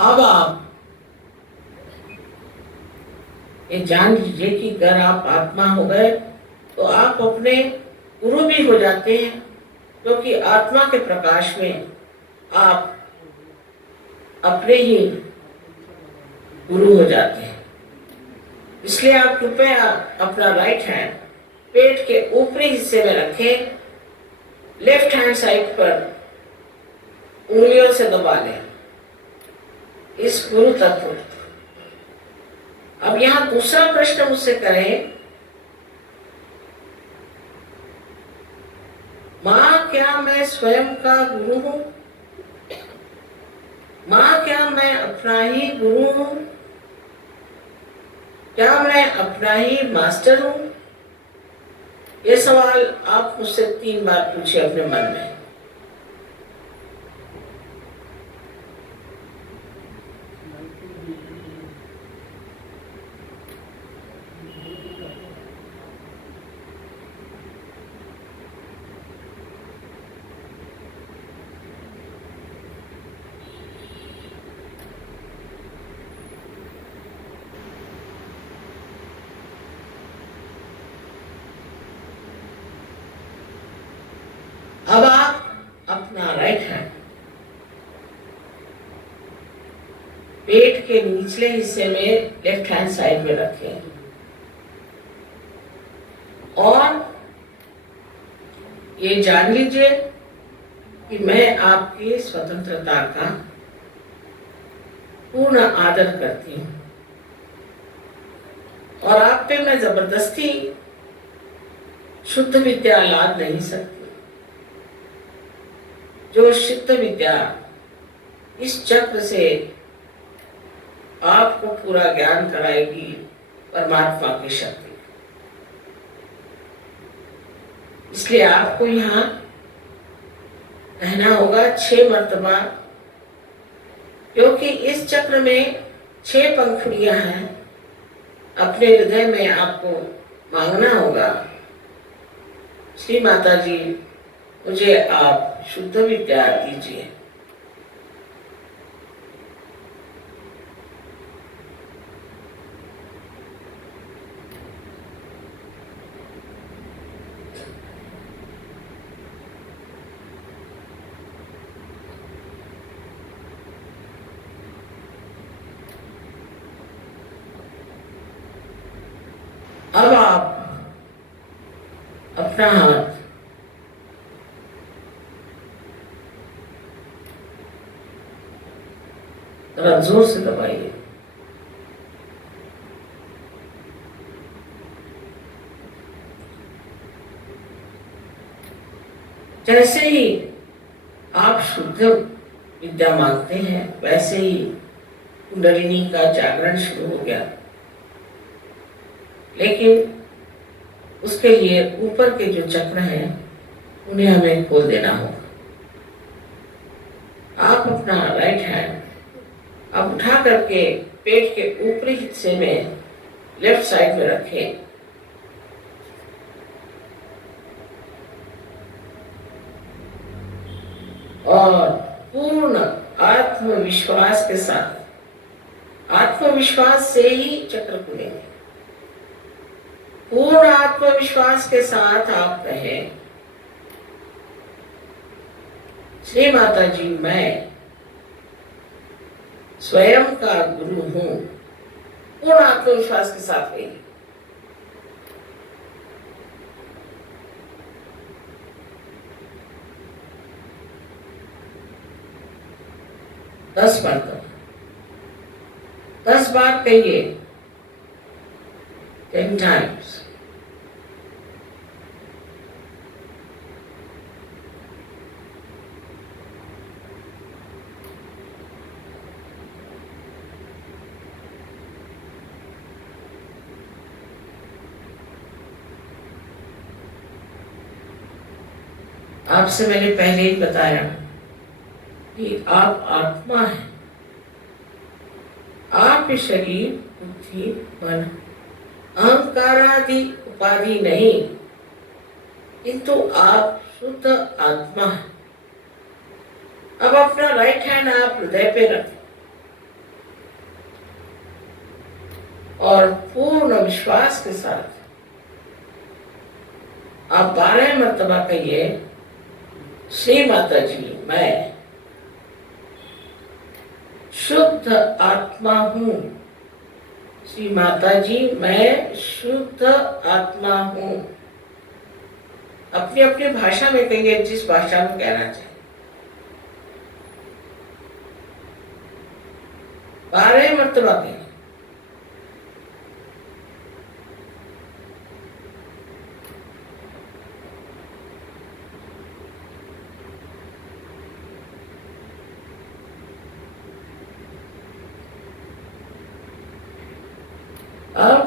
अब आप ये जान लीजिए कि अगर आप आत्मा हो गए तो आप अपने गुरु भी हो जाते हैं, क्योंकि आत्मा के प्रकाश में आप अपने ही गुरु हो जाते हैं। इसलिए आप कृपया अपना राइट हैंड पेट के ऊपरी हिस्से में रखें, लेफ्ट हैंड साइड पर उंगलियों से दबा लें इस गुरु तत्व। अब यहाँ दूसरा प्रश्न मुझसे करें, माँ क्या मैं स्वयं का गुरु हूँ? माँ क्या मैं अपना ही गुरु हूँ? क्या मैं अपना ही मास्टर हूँ? ये सवाल आप मुझसे 3 बार पूछिए अपने मन में। अब आप अपना राइट हैंड पेट के निचले हिस्से में लेफ्ट हैंड साइड में रखें और ये जान लीजिए कि मैं आपकी स्वतंत्रता का पूर्ण आदर करती हूँ और आप पे मैं जबरदस्ती शुद्ध विद्या लाद नहीं सकती। जो शुद्ध विद्या इस चक्र से आपको पूरा ज्ञान कराएगी, परमात्मा की शक्ति। इसलिए आपको यहाँ कहना होगा 6 मर्तबा, क्योंकि इस चक्र में 6 पंखुड़ियां हैं। अपने हृदय में आपको मांगना होगा, श्री माता जी मुझे आप शुद्ध विद्या दीजिए। अब आप अपना हाथ जरा जोर से दबाइए। जैसे ही आप शुद्ध विद्या मांगते हैं, वैसे ही कुंडलिनी का जागरण शुरू हो गया। लेकिन उसके लिए ऊपर के जो चक्र हैं उन्हें हमें खोल देना होगा। आप अपना राइट हैंड अब उठा करके पेट के ऊपरी हिस्से में लेफ्ट साइड में रखें और पूर्ण आत्मविश्वास के साथ, आत्मविश्वास से ही चक्र खुलेंगे। पूर्ण आत्मविश्वास के साथ आप कहें, श्री माता जी मैं स्वयं का गुरु हूं। पूर्ण आत्मविश्वास के साथ कहिए। दस बार 10 बार कहिए, 10 times। आपसे मैंने पहले ही बताया कि आप आत्मा हैं। आप शरीर, बुद्धि, मन, अहंकार आदि उपाधि नहीं, किंतु आप शुद्ध आत्मा हैं। अब अपना राइट हैंड आप हृदय पे रखें और पूर्ण विश्वास के साथ आप 12 मर्तबा कहिए, श्री माता जी मैं शुद्ध आत्मा हूँ। श्री माता जी मैं शुद्ध आत्मा हूँ। अपनी अपनी भाषा में कहिए, जिस भाषा में कहना चाहिए। 12 मर्तबा कहिए। अब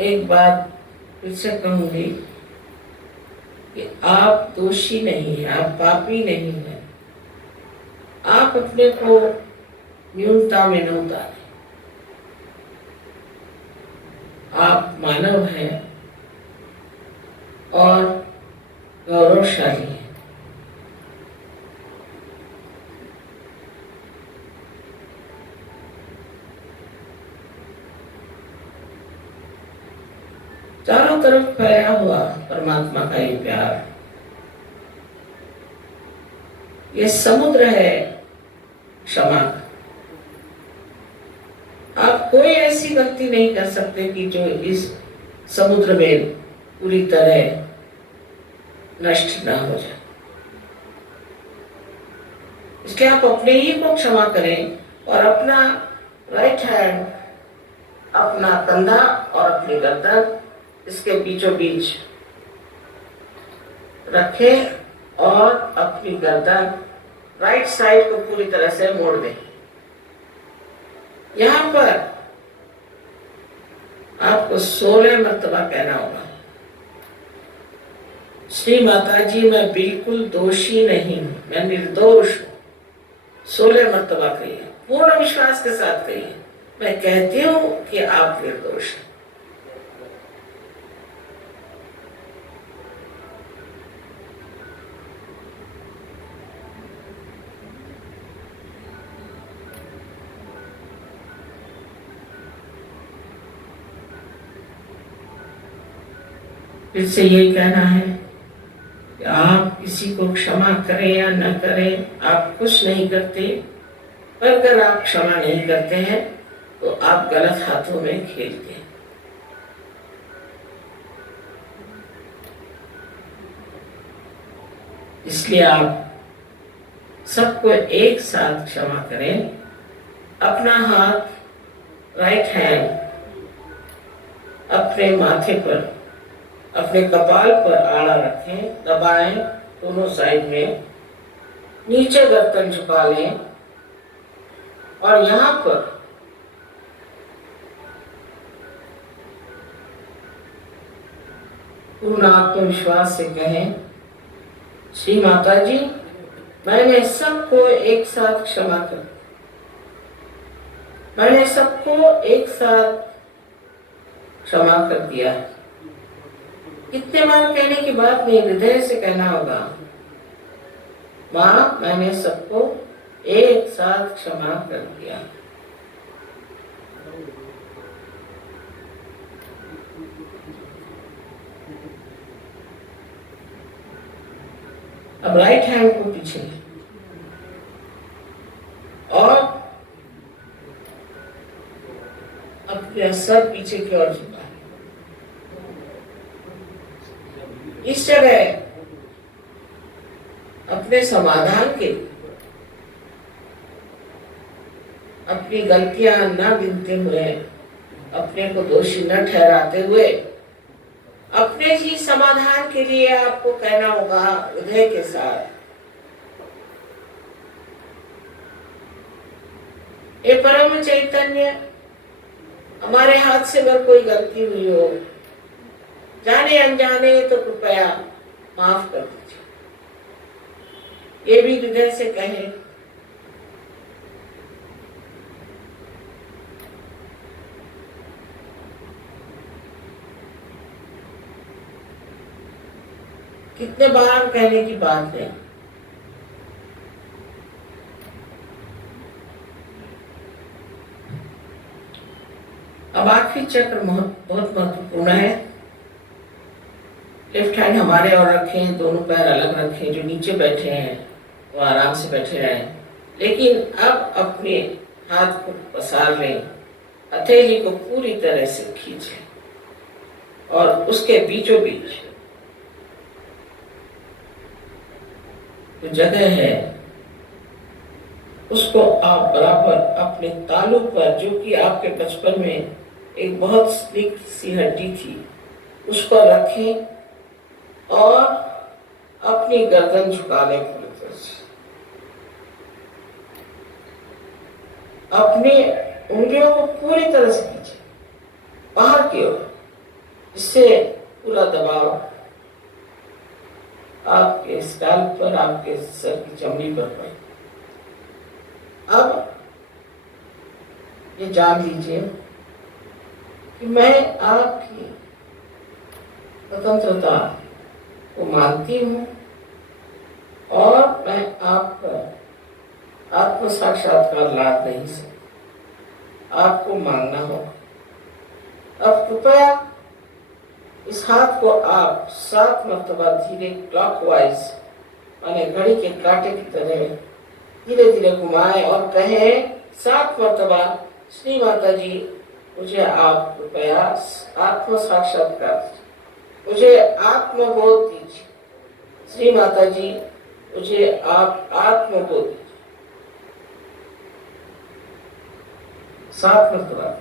एक बात फिर से कहूंगी कि आप दोषी नहीं हैं, आप पापी नहीं हैं। आप अपने को न्यूनता में न उतारें। आप मानव हैं और गौरवशाली हैं। चारों तरफ फैला हुआ परमात्मा का ये प्यार, ये समुद्र है क्षमा का। आप कोई ऐसी गलती नहीं कर सकते कि जो इस समुद्र में पूरी तरह नष्ट ना हो जाए। इसलिए आप अपने ही को क्षमा करें और अपना राइट हैंड, अपना कंधा और अपनी गर्दन इसके बीचों बीच रखें और अपनी गर्दन राइट साइड को पूरी तरह से मोड़ दें। यहाँ पर आपको 16 मर्तबा कहना होगा, श्री माता जी मैं बिल्कुल दोषी नहीं हूं, मैं निर्दोष हूं। 16 मर्तबा कहिए, पूर्ण विश्वास के साथ कहिए, मैं कहती हूं कि आप निर्दोष हैं। फिर से यही कहना है कि आप किसी को क्षमा करें या न करें, आप कुछ नहीं करते। पर अगर आप क्षमा नहीं करते हैं तो आप गलत हाथों में खेलते हैं। इसलिए आप सबको एक साथ क्षमा करें। अपना हाथ राइट हैंड अपने माथे पर, अपने कपाल पर आड़ा रखें, दबाएं दोनों साइड में, नीचे गर्दन झुका लें और यहाँ पर पूर्ण आत्मविश्वास से कहें, श्री माता जी मैंने सबको एक साथ क्षमा कर, मैंने सबको एक साथ क्षमा कर दिया है। कितने बार कहने की बात नहीं, हृदय से कहना होगा, माँ मैंने सबको एक साथ क्षमा कर दिया। अब राइट हैंड को पीछे और अपने सर पीछे की ओर झुका। इस जगह अपने समाधान के, अपनी गलतियां न गिनते हुए, अपने को दोषी न ठहराते हुए, अपने ही समाधान के लिए आपको कहना होगा हृदय के साथ, ये परम चैतन्य, हमारे हाथ से अगर कोई गलती हुई हो, जाने अनजाने, तो कृपया माफ कर दीजिए। ये भी हृदय से कहें। कितने बार कहने की बात है। अब आखिरी चक्र बहुत महत्वपूर्ण है। लेफ्ट हैंड हमारे और रखें, दोनों पैर अलग रखें। जो नीचे बैठे हैं वो आराम से बैठे रहें, लेकिन अब अपने हाथ को पसार लें, हथेली को पूरी तरह से खींचें और उसके बीचों बीच जो जगह है उसको आप बराबर अपने तालू पर, जो कि आपके बचपन में एक बहुत स्लिक सी हड्डी थी, उस पर रखें और अपनी गर्दन झुका लें पूरी तरह से। अपनी उंगलियों को पूरी तरह से खींचें बाहर की ओर, जिससे पूरा दबाव आपके स्कैल्प पर, आपके सर की चमड़ी पर पड़े। अब ये जान लीजिए कि मैं आपकी स्वतंत्रता को मानती हूँ और मैं आप पर आत्म साक्षात्कार लाद नहीं सकती, आपको मांगना होगा। अब कृपया इस हाथ को आप 7 मरतबा धीरे क्लॉकवाइज, माने घड़ी के कांटे की तरह धीरे धीरे घुमाएं और कहें 7 मरतबा, श्री माता जी मुझे आप कृपया आत्म साक्षात्कार, मुझे आत्मबोध दीजिए। श्री माता जी मुझे आप आत्मबोध दीजिए। 7 मरतबा।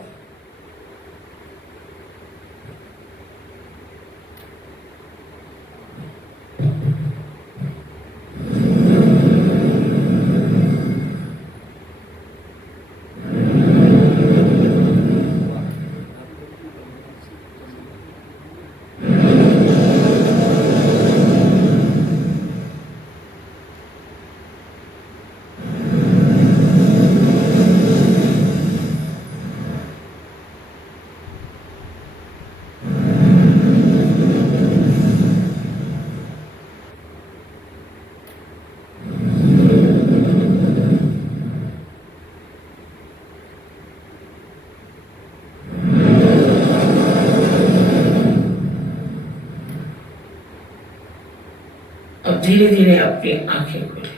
अब धीरे धीरे अपनी आंखें खोलें।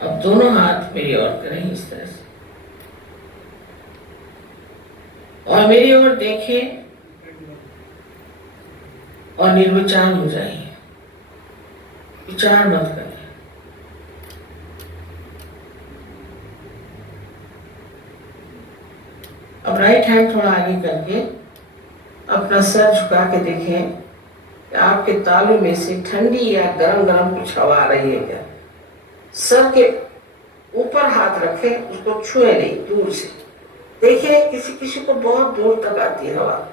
अब दोनों हाथ मेरी ओर करें इस तरह से और मेरी ओर देखें और निर्विचार हो जाइए, विचार मत करें। अब राइट हैंड थोड़ा आगे करके अपना सर झुका के देखें कि आपके तालू में से ठंडी या गरम गरम कुछ हवा आ रही है क्या। सर के ऊपर हाथ रखें, उसको छुए नहीं, दूर से देखिए। किसी किसी को बहुत दूर तक आती है हवा,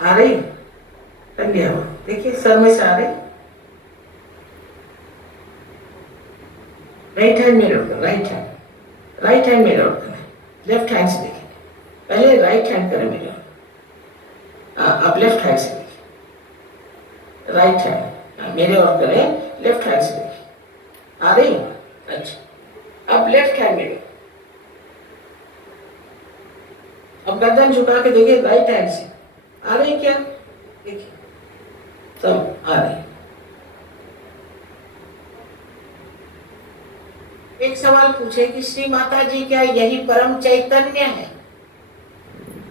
आ रही ठंडी हवा, देखिए सर में से आ रही। राइट हैंड मेरे ओर, राइट हैंड मेरे ओर करें, लेफ्ट हैंड से देखिए। पहले राइट हैंड करें मेरे ओर, अब लेफ्ट हैंड से देखिए। राइट हैंड मेरे ओर करें, लेफ्ट हैंड से देखिए। आ रही? अच्छा, अब लेफ्ट हैंड मेरे। अब गर्दन झुका के देखिए राइट हैंड से, आ रही क्या? देखिए सब आ रही। एक सवाल पूछे कि श्री माता जी क्या यही परम चैतन्य है?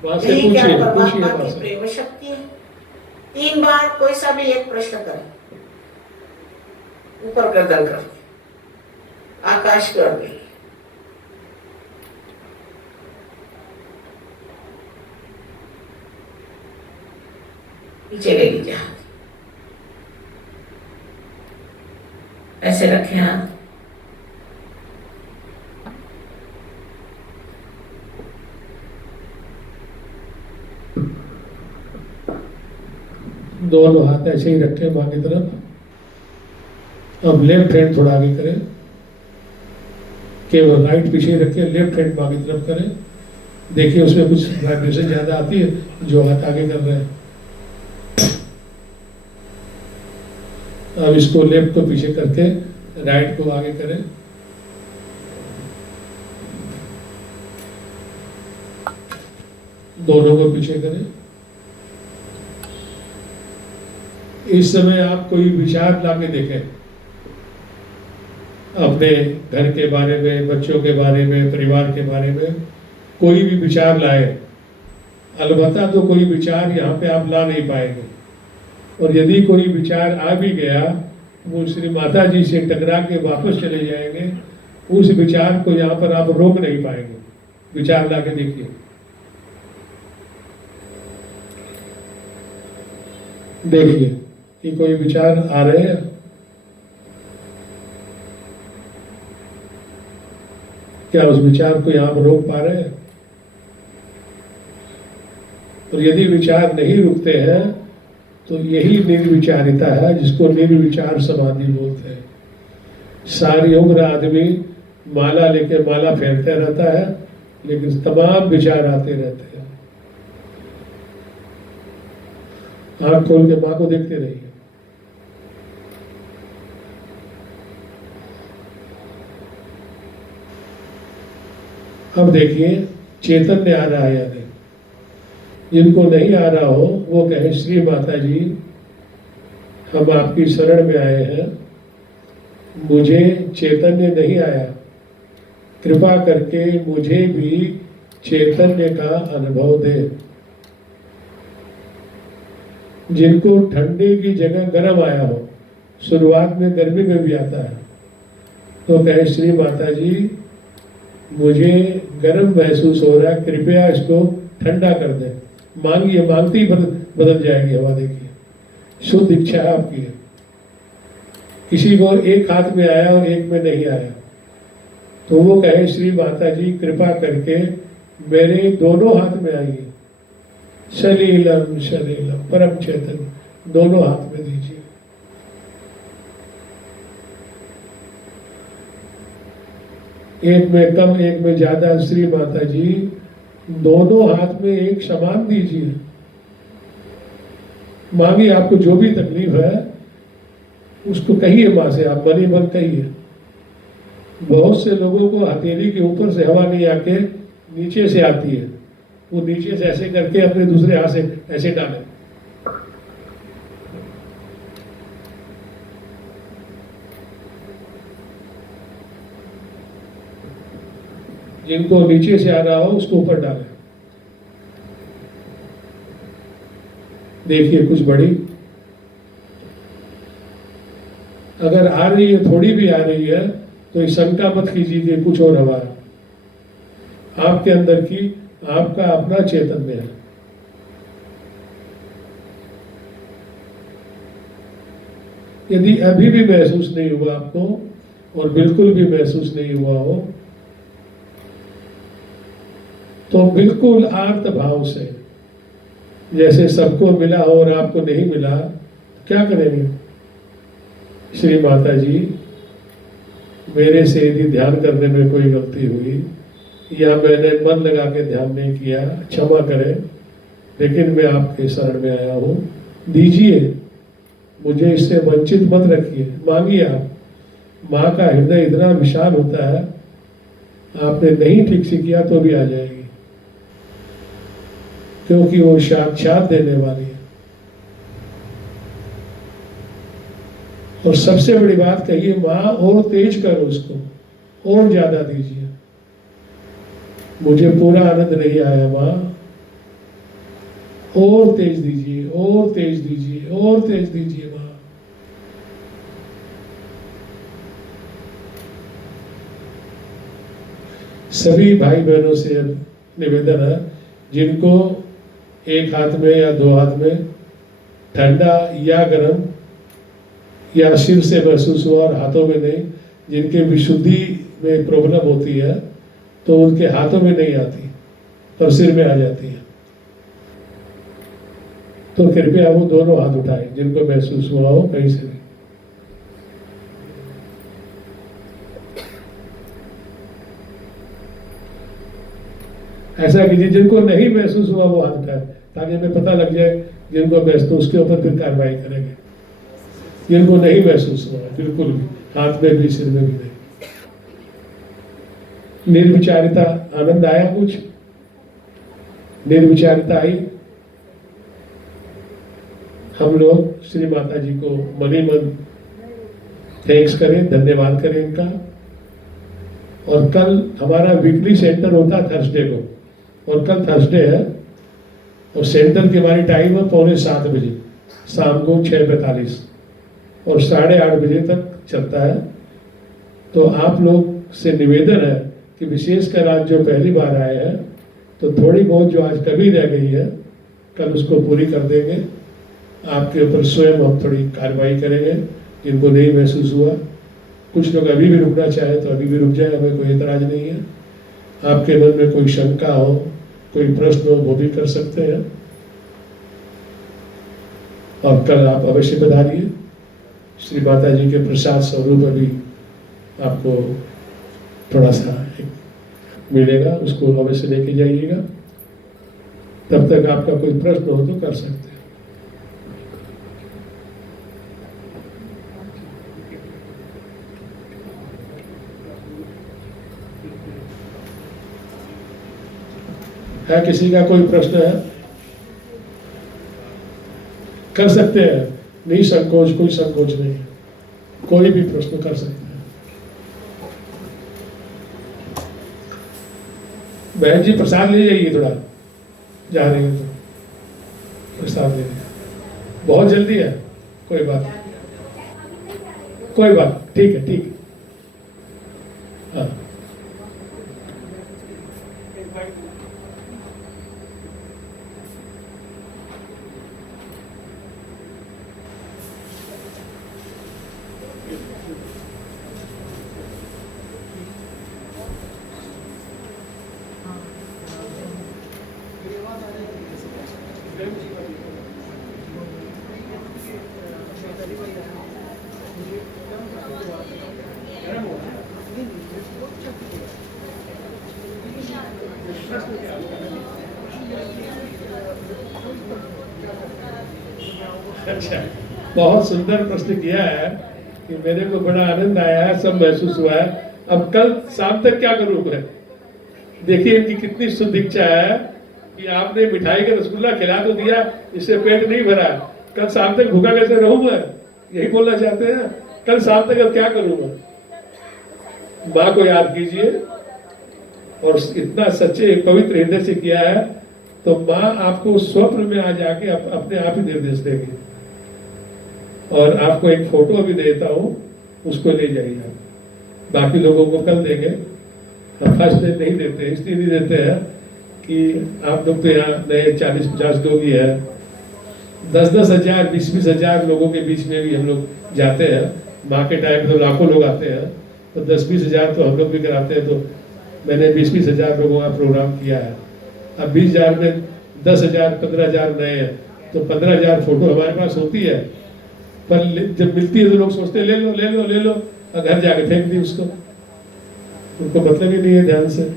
यही क्या परमात्मा की प्रेम शक्ति है? 3 बार कोई सा भी एक प्रश्न करें, ऊपर गर्दन कर, आकाश कर दे, पीछे ले लीजिए हाथ, ऐसे रखें हाथ। दोनों हाथ ऐसे ही रखें बाएं की तरफ। अब लेफ्ट हैंड थोड़ा आगे करें, केवल राइट पीछे रखें, लेफ्ट हैंड बाएं की तरफ करें। देखिए उसमें कुछ वाइब्रेशन ज्यादा आती है जो हाथ आगे कर रहे हैं। अब इसको लेफ्ट को पीछे करके राइट को आगे करें। दोनों को पीछे करें। इस समय आप कोई विचार लाके देखें, अपने घर के बारे में, बच्चों के बारे में, परिवार के बारे में कोई भी विचार लाए। अलबत्ता तो कोई विचार यहाँ पे आप ला नहीं पाएंगे, और यदि कोई विचार आ भी गया वो श्री माता जी से टकरा के वापस चले जाएंगे। उस विचार को यहाँ पर आप रोक नहीं पाएंगे। विचार ला के देखिए, देखिए कि कोई विचार आ रहे हैं। क्या उस विचार को यहाँ पर रोक पा रहे हैं? और यदि विचार नहीं रुकते हैं तो यही निर्विचारिता है, जिसको निर्विचार समाधि बोलते हैं। सारी उम्र आदमी माला लेके माला फेरते रहता है, लेकिन तमाम विचार आते रहते हैं। आंख खोल के माँ को देखते रहिए। अब देखिए चैतन्य आ रहा है या नहीं। जिनको नहीं आ रहा हो वो कहे श्री माता जी हम आपकी शरण में आए हैं, मुझे चैतन्य नहीं आया, कृपा करके मुझे भी चैतन्य का अनुभव दे। जिनको ठंडे की जगह गर्म आया हो, शुरुआत में गर्मी में भी आता है, तो कहे श्री माता जी मुझे गर्म महसूस हो रहा है, कृपया इसको ठंडा कर दें। मांगिए, मांगते ही बदल जाएगी हवा। देखिए शुद्ध इच्छा आपकी है। किसी को एक हाथ में आया और एक में नहीं आया, तो वो कहे श्री माता जी कृपा करके मेरे दोनों हाथ में आइए। सलीलम सलीलम परम चैतन्य दोनों हाथ में दीजिए। एक में कम एक में ज्यादा, श्री माता जी दोनों हाथ में एक समान दीजिए। मांगिए, आपको जो भी तकलीफ है उसको कहिए माँ से, आप मनी मन कहिए। बहुत से लोगों को हथेली के ऊपर से हवा नहीं आके नीचे से आती है, वो नीचे से ऐसे करके अपने दूसरे हाथ से ऐसे डालें। जिनको नीचे से आ रहा हो उसको ऊपर डालें। देखिए कुछ बड़ी अगर आ रही है, थोड़ी भी आ रही है, तो शंका मत कीजिए कि कुछ और हवा है। आपके अंदर की आपका अपना चैतन्य है। यदि अभी भी महसूस नहीं हुआ आपको, और बिल्कुल भी महसूस नहीं हुआ हो, तो बिल्कुल आर्त भाव से, जैसे सबको मिला हो और आपको नहीं मिला, क्या करेंगे? श्री माता जी मेरे से यदि ध्यान करने में कोई गलती हुई या मैंने मन लगा के ध्यान नहीं किया, क्षमा करें, लेकिन मैं आपके शरण में आया हूँ, दीजिए, मुझे इससे वंचित मत रखिए। मांगिए आप। माँ का हृदय इतना विशाल होता है, आपने नहीं ठीक से किया तो भी आ जाएगी, क्योंकि वो साक्षात देने वाली है। और सबसे बड़ी बात कहिए, माँ और तेज करो उसको, और ज्यादा दीजिए। मुझे पूरा आनंद नहीं आया माँ, और तेज दीजिए, और तेज दीजिए, और तेज दीजिए माँ। सभी भाई बहनों से निवेदन है, जिनको एक हाथ में या दो हाथ में ठंडा या गर्म या सिर से महसूस हुआ और हाथों में नहीं, जिनके विशुद्धि में प्रॉब्लम होती है, तो उनके हाथों में नहीं आती और सिर में आ जाती है, तो कृपया वो दोनों हाथ उठाएं जिनको महसूस हुआ हो कहीं से भी। ऐसा कीजिए, जिनको नहीं महसूस हुआ वो हाथ उठाए, ताकि हमें पता लग जाए जिनको महसूस, उसके ऊपर फिर कार्रवाई करेंगे। जिनको नहीं महसूस हुआ बिल्कुल भी, हाथ में भी सिर में भी नहीं। निर्विचारिता, आनंद आया कुछ? निर्विचारिता आई। हम लोग श्री माता जी को मनी मन थैंक्स करें, धन्यवाद करें इनका। और कल हमारा वीकली सेंटर होता है थर्सडे को, और कल थर्सडे है और सेंटर की हमारी टाइम है 6:45 बजे शाम को 6:45 और 8:30 बजे तक चलता है। तो आप लोग से निवेदन है कि विशेषकर आज जो पहली बार आए हैं तो थोड़ी बहुत जो आज कमी रह गई है कल उसको पूरी कर देंगे। आपके ऊपर स्वयं हम थोड़ी कार्रवाई करेंगे जिनको नहीं महसूस हुआ। कुछ लोग अभी भी रुकना चाहे तो अभी भी रुक जाए, हमें कोई एतराज नहीं है। आपके मन में कोई शंका हो, कोई प्रश्न हो, वो भी कर सकते हैं। और कल आप अवश्य पधारिए। श्री माता जी के प्रसाद स्वरूप अभी आपको थोड़ा सा मिलेगा, उसको अवश्य लेके जाइएगा। तब तक आपका कोई प्रश्न हो तो कर सकते हैं। है किसी का कोई प्रश्न है? कर सकते हैं, नहीं संकोच, कोई संकोच नहीं है, कोई भी प्रश्न कर सकते हैं। बहन जी प्रसाद ले जाइए, थोड़ा जा रही है तो प्रसाद ले जाइए। बहुत जल्दी है, कोई बात ठीक है, ठीक है। हाँ अच्छा, बहुत सुंदर प्रश्न किया है कि मेरे को बड़ा आनंद आया है, सब महसूस हुआ है। अब कल शाम तक क्या करूं मैं? देखिए इनकी कितनी शुद्ध इच्छा है कि आपने मिठाई का रसगुल्ला खिला तो दिया, इससे पेट नहीं भरा, कल शाम तक भूखा कैसे रहूं मैं? यही बोलना चाहते हैं। कल शाम तक अब क्या करूं मैं? माँ को याद कीजिए, और इतना सच्चे पवित्र हृदय से किया है तो माँ आपको स्वप्न में आ जाके अपने आप ही निर्देश देगी। और आपको एक फोटो अभी देता हूँ, उसको ले जाइए आप। बाकी लोगों को कल देंगे, हम फर्स्ट डे नहीं देते, इसलिए नहीं देते हैं कि आप लोग तो यहाँ नए 40-50 लोग ही है। 10-10 हजार 20-20 हजार लोगों के बीच में भी हम लोग जाते हैं। माँ के टाइम तो लाखों लोग आते हैं, तो 10-20 हजार तो हम लोग भी कराते हैं। तो मैंने 20-20 हजार लोगों का प्रोग्राम किया है। अब 20 हजार में 10 हजार 15 हजार नए हैं, तो 15 हजार फोटो हमारे पास होती है। पर जब मिलती है तो लोग सोचते हैं ले लो ले लो ले लो, और घर जाके फेंक दी उसको। उनको मतलब ही नहीं है ध्यान से।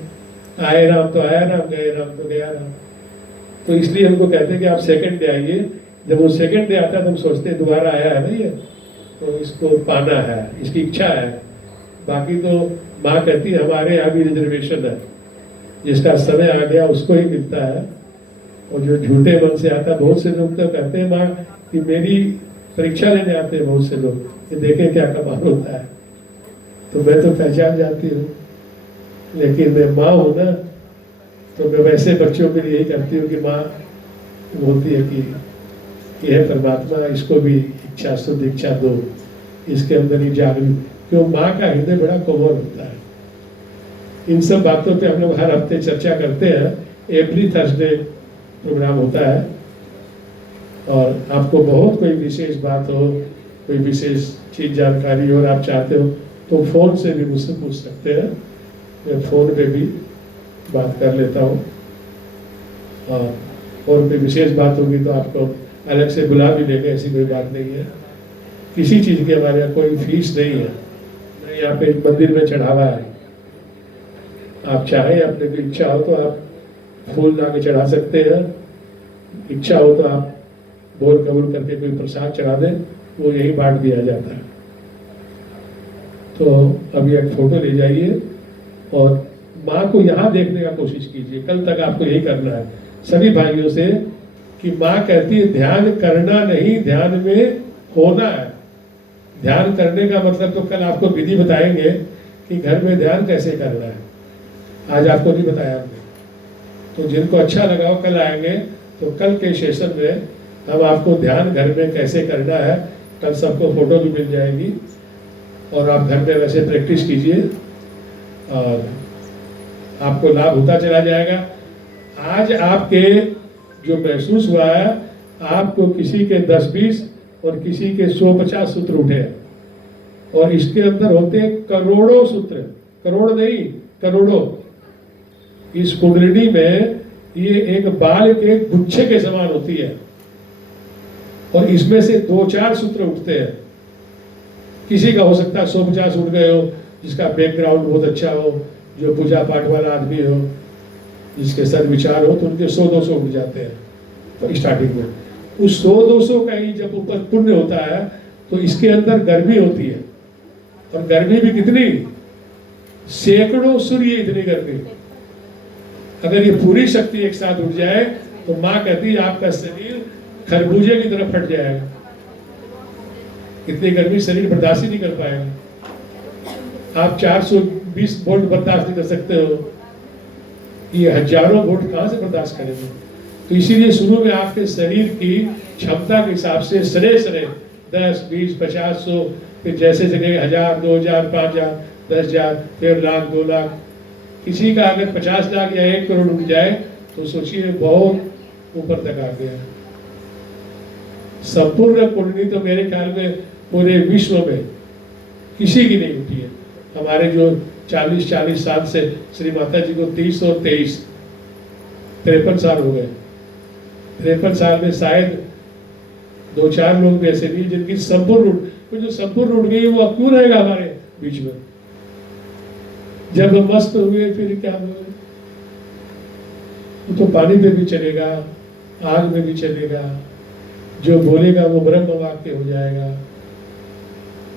आए राम तो आया राम, गए राम तो गया राम। तो इसलिए हमको कहते हैं कि आप सेकंड डे आइए। जब वो सेकंड डे आता है तो हम सोचते हैं दोबारा आया है ना ये, तो इसको पाना है, इसकी इच्छा है। बाकी तो माँ कहती है हमारे यहाँ भी रिजर्वेशन है, जिसका समय आ गया उसको ही मिलता है। और जो झूठे मन से आता, बहुत से लोग तो कहते हैं माँ कि मेरी परीक्षा लेने आते हैं बहुत से लोग कि देखें क्या कमाल होता है। तो मैं तो पहचान जाती हूँ, लेकिन मैं माँ हूँ ना, तो मैं वैसे बच्चों के लिए यही करती हूँ कि माँ बोलती है कि यह परमात्मा इसको भी इच्छा, शुद्ध इच्छा दो, इसके अंदर ही जागरूक। क्यों? माँ का हृदय बड़ा कोमल होता है। इन सब बातों पे हम लोग हर हफ्ते चर्चा करते हैं। एवरी थर्सडे प्रोग्राम होता है। और आपको बहुत कोई विशेष बात हो, कोई विशेष चीज जानकारी हो और आप चाहते हो तो फोन से भी मुझसे पूछ सकते हैं। मैं फोन पे भी बात कर लेता हूँ। और कोई विशेष बात होगी तो आपको अलग से बुला भी लेंगे, ऐसी कोई बात नहीं है। किसी चीज की हमारे यहाँ कोई फीस नहीं है। यहाँ पे मंदिर में चढ़ावा है, आप चाहें, अपने को इच्छा हो तो आप फूल ला के चढ़ा सकते हैं। इच्छा हो तो आप बोल कबूल करके कोई प्रसाद चढ़ा दें, वो यही बांट दिया जाता है। तो अभी एक फोटो ले जाइए और माँ को यहाँ देखने का कोशिश कीजिए। कल तक आपको यही करना है। सभी भाइयों से कि माँ कहती है ध्यान करना नहीं, ध्यान में होना है। ध्यान करने का मतलब तो कल आपको विधि बताएंगे कि घर में ध्यान कैसे करना है, आज आपको नहीं बताया हमने। तो जिनको अच्छा लगा वो कल आएंगे, तो कल के सेशन में हम आपको ध्यान घर में कैसे करना है, कल सबको फोटो भी मिल जाएगी और आप घर में वैसे प्रैक्टिस कीजिए और आपको लाभ होता चला जाएगा। आज आपके जो महसूस हुआ है, आपको किसी के 10-20 और किसी के 100-50 सूत्र उठे हैं और इसके अंदर होते हैं करोड़ों सूत्र, करोड़ नहीं करोड़ों। इस कुंडलिनी में ये एक बाल के गुच्छे के समान होती है और इसमें से 2-4 सूत्र उठते हैं। किसी का हो सकता है 150 उठ गए हो, जिसका बैकग्राउंड बहुत अच्छा हो, जो पूजा पाठ वाला आदमी हो, जिसके सर विचार हो, तो उनके 100-200 उठ जाते हैं तो स्टार्टिंग में। उस 100-200 का ही जब ऊपर पुण्य होता है तो इसके अंदर गर्मी होती है और गर्मी भी कितनी, सैकड़ों सूर्य इतनी गर्मी। अगर ये पूरी शक्ति एक साथ उठ जाए तो माँ कहती है आपका शरीर खरबूजे की तरफ फट जाएगा। इतनी गर्मी शरीर बर्दाश्त ही नहीं कर पाएगा। आप 420 वोल्ट बर्दाश्त नहीं कर सकते हो, ये हजारों वोल्ट कहाँ से बर्दाश्त करेंगे। तो इसीलिए शुरू में आपके शरीर की क्षमता के हिसाब से सरे 10, 20, 50, 100, फिर जैसे जगह 1000, 2000, 5000, 10,000, फिर लाख, 2 लाख। किसी का अगर 50 लाख या 1 करोड़ उठ जाए तो सोचिए बहुत ऊपर तक आ गया। संपूर्ण कुंडली तो मेरे ख्याल में पूरे विश्व में किसी की नहीं उठी है। हमारे जो 40 साल से श्री माता जी को 30 और 23 53 साल हो गए। 53 साल में शायद 2-4 लोग भी ऐसे नहीं जिनकी संपूर्ण जो संपूर्ण उठ गई वो क्यों रहेगा हमारे बीच में। जब हम मस्त हुए फिर क्या हुए, वो तो पानी पे भी चलेगा, आग में भी चलेगा, जो बोलेगा वो ब्रह्म वाक्य हो जाएगा,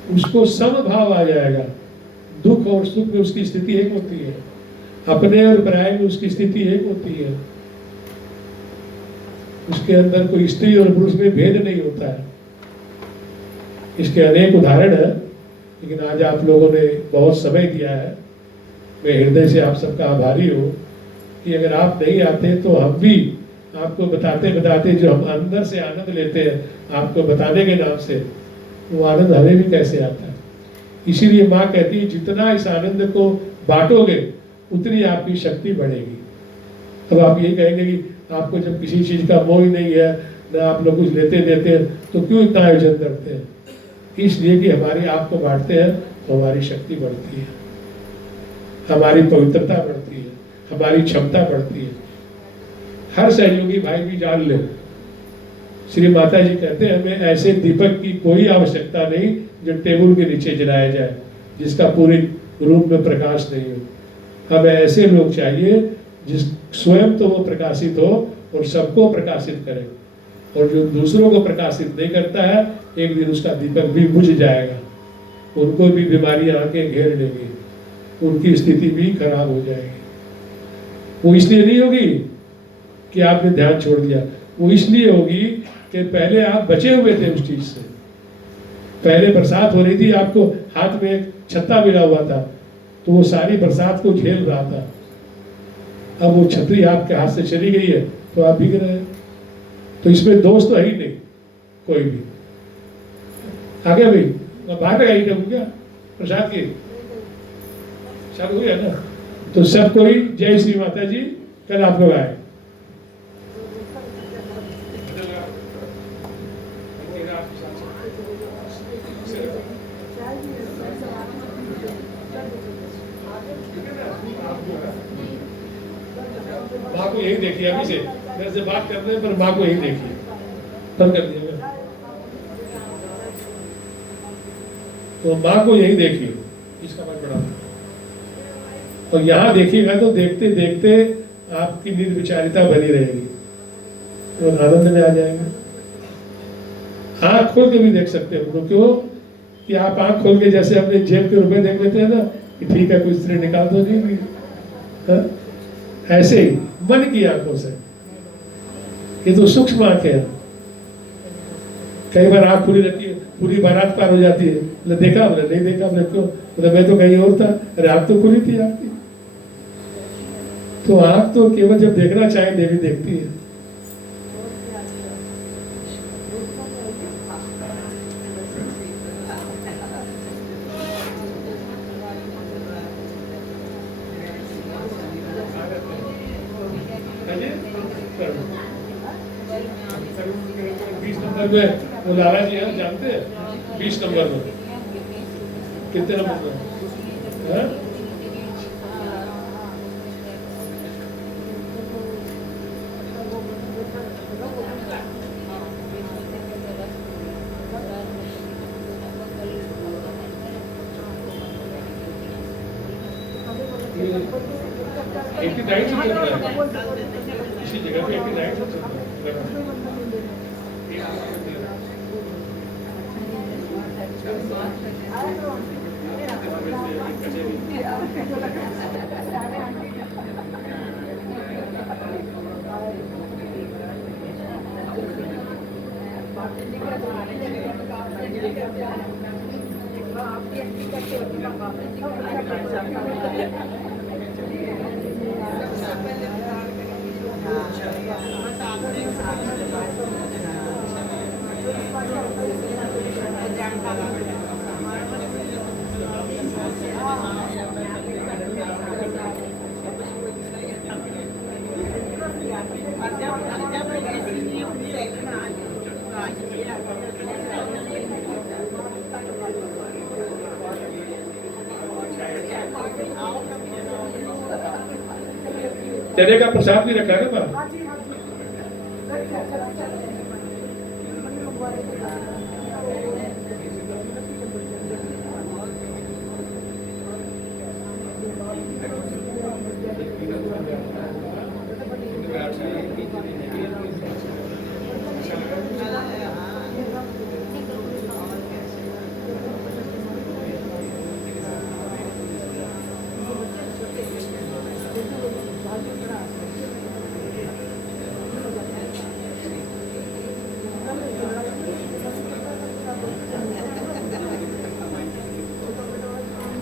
उसको समभाव आ जाएगा। दुख और सुख में उसकी स्थिति एक होती है, अपने और पराये में उसकी स्थिति एक होती है। उसके अंदर कोई स्त्री और पुरुष में भेद नहीं होता है। इसके अनेक उदाहरण है, लेकिन आज आप लोगों ने बहुत समय दिया है। मैं हृदय से आप सबका आभारी हूँ कि अगर आप नहीं आते तो हम भी आपको बताते बताते जो हम अंदर से आनंद लेते हैं आपको बताने के नाम से, वो आनंद हमें भी कैसे आता है। इसीलिए माँ कहती है जितना इस आनंद को बांटोगे उतनी आपकी शक्ति बढ़ेगी। अब आप ये कहेंगे कि आपको जब किसी चीज का मोह ही नहीं है, न आप लोग कुछ लेते देते हैं, तो क्यों इतना आयोजन करते हैं। इसलिए कि हमारी आपको बांटते हैं तो हमारी शक्ति बढ़ती है, हमारी पवित्रता बढ़ती है, हमारी क्षमता बढ़ती है। हर सहयोगी भाई भी जान ले, श्री माता जी कहते हैं हमें ऐसे दीपक की कोई आवश्यकता नहीं जो टेबल के नीचे जलाया जाए, जिसका पूरे रूम में प्रकाश नहीं हो। हमें ऐसे लोग चाहिए जिस स्वयं तो वो प्रकाशित हो और सबको प्रकाशित करे, और जो दूसरों को प्रकाशित नहीं करता है एक दिन उसका दीपक भी बुझ जाएगा, उनको भी बीमारियां आके घेर लेंगी, उनकी स्थिति भी खराब हो जाएगी। वो इसलिए नहीं होगी कि आपने ध्यान छोड़ दिया, वो इसलिए होगी कि पहले आप बचे हुए थे उस चीज से। पहले बरसात हो रही थी, आपको हाथ में एक छत्ता मिला हुआ था, तो वो सारी बरसात को झेल रहा था। अब वो छतरी आपके हाथ से चली गई है तो आप भीग रहे हैं। तो इसमें दोष तो है ही नहीं कोई भी। आगे भाई बाहर लगाई क्या प्रसाद की सब हुई है ना। तो सब कोई जय श्री माता जी। कल आप लोग आए। माँ को यही देखिए, अभी से मेरे से बात करते हैं पर माँ को यही देखिए, तब कर दिएगा। तो माँ को यही देखिए, इसका मन बड़ा। और यहाँ देखिएगा तो देखते देखते आपकी निर्विचारिता बनी रहेगी, तो आनंद में आ जाएंगे। आँख खोल के भी देख सकते हैं उनको। क्यों कि आप आँख खोल के जैसे अपने जेब के रुपए देख लेते हैं ना कि ठीक है कोई स्त्री निकाल दो, नहीं ऐसे ही मन की आंखों से ये तो सूक्ष्म आंखें हैं। कई बार आंख खुली रहती है, पूरी बारात पार हो जाती है, बोले देखा, बोले नहीं देखा, बोले क्यों, बोले मैं तो कहीं और था, अरे आंख तो खुली थी आपकी। तो आंख तो केवल जब देखना चाहे देवी देखती है। में वो लाला जी हैं, जानते हैं? 20 नंबर में कितने नंबर में है? एट्टी नाइन से चल रहा है इसी जगह पे, 89 से चल रहा है। चने का प्रसाद भी रखा है ना बाहर।